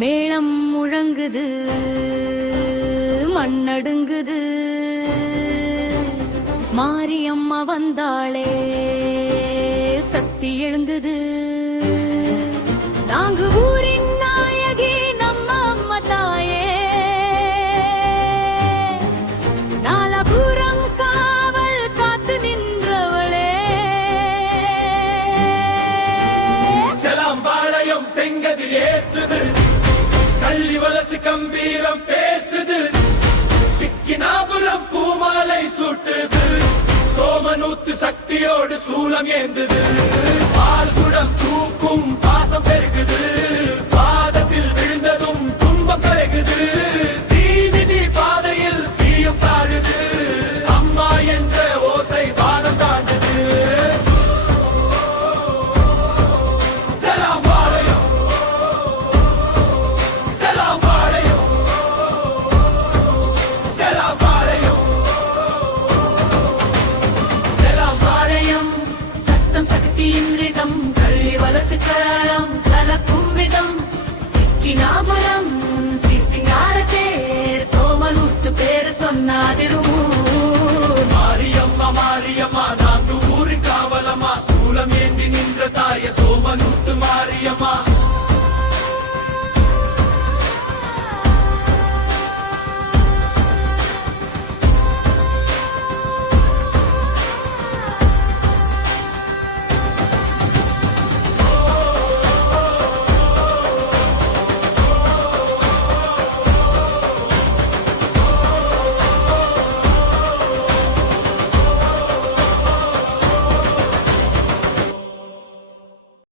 மேளம் முழங்குது, மண்ணடுங்குது, மாரியம்மா வந்தாளே, சக்தி எழுந்தது. நாங்க ஊரின் நாயகி நம்ம அம்மா தாயே, நாலபுரம் காவல் காத்து நின்றவளே. செலாம்பாளையம் செங்கதில் ஏற்றுது, கள்ளி வலசு கம்பீரம் பேசுது, சிக்கினாபுரம் பூமாலை சூட்டுது, சோமனூத்து சக்தியோடு சூலம் ஏந்துது, பால்குடம் தூக்கும் பாசம் பெருகு